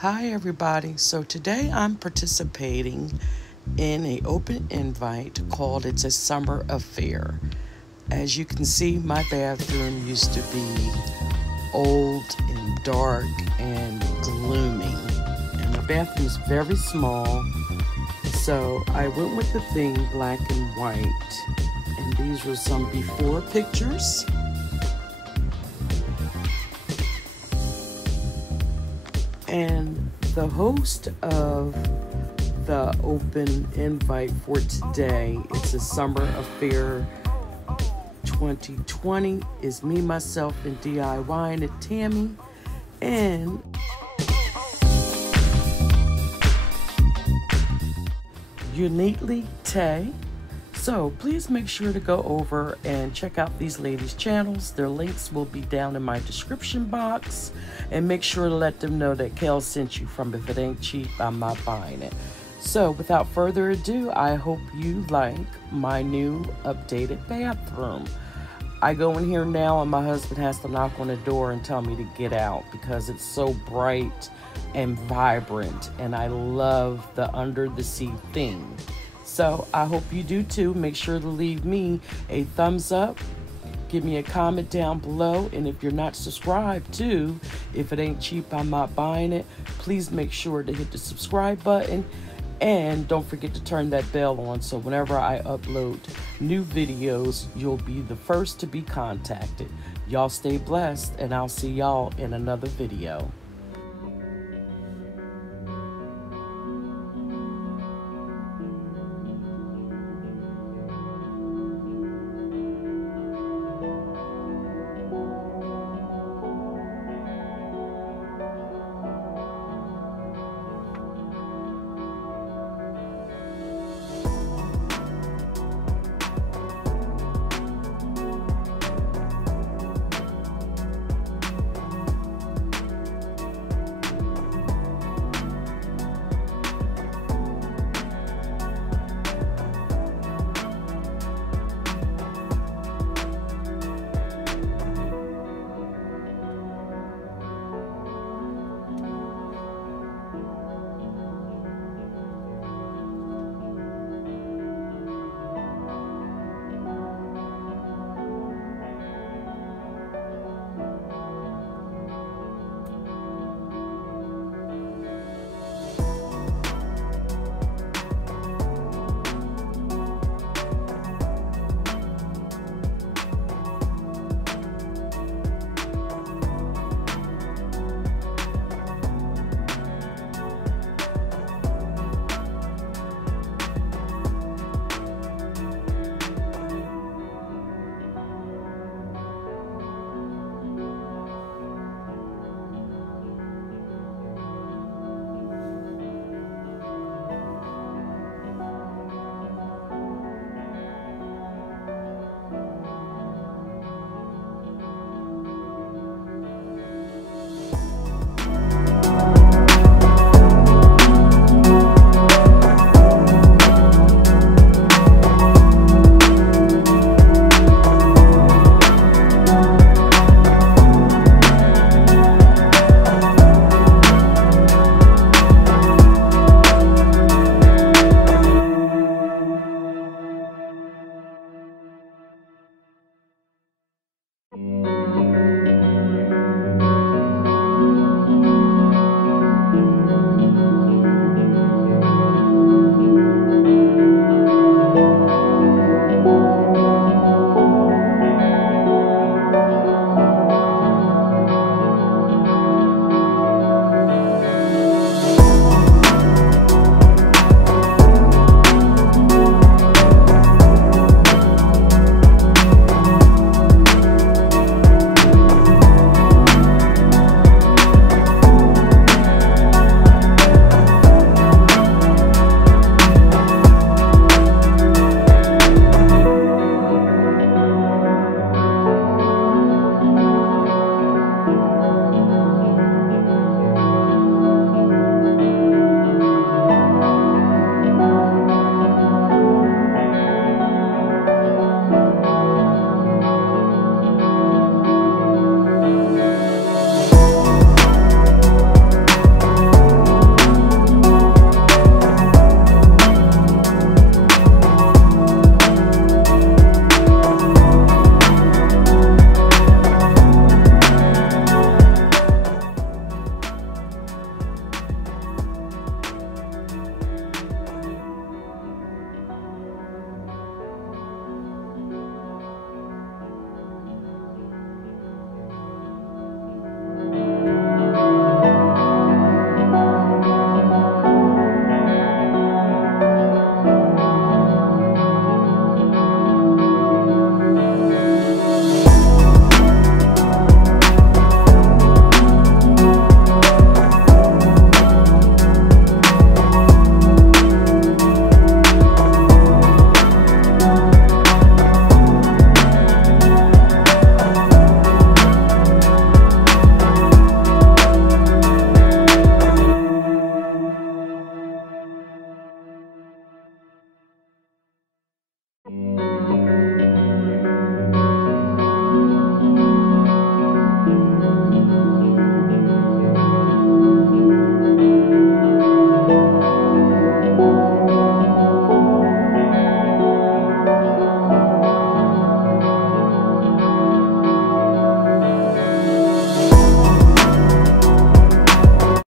Hi everybody. So today I'm participating in an open invite called It's a Summer Affair. As you can see, my bathroom used to be old and dark and gloomy. And my bathroom is very small. So I went with the theme black and white. And these were some before pictures. And the host of the open invite for today, It's a Summer Affair 2020, is me, myself, and DIY, and Tammy, and Uniquely Tay. So please make sure to go over and check out these ladies' channels. Their links will be down in my description box. And make sure to let them know that Kel sent you from If It Ain't Cheap, I'm Not Buying It. So without further ado, I hope you like my new updated bathroom. I go in here now and my husband has to knock on the door and tell me to get out because it's so bright and vibrant. And I love the under the sea theme. So I hope you do too. Make sure to leave me a thumbs up. Give me a comment down below. And if you're not subscribed to If It Ain't Cheap, I'm Not Buying It, please make sure to hit the subscribe button. And don't forget to turn that bell on so whenever I upload new videos, you'll be the first to be contacted. Y'all stay blessed and I'll see y'all in another video.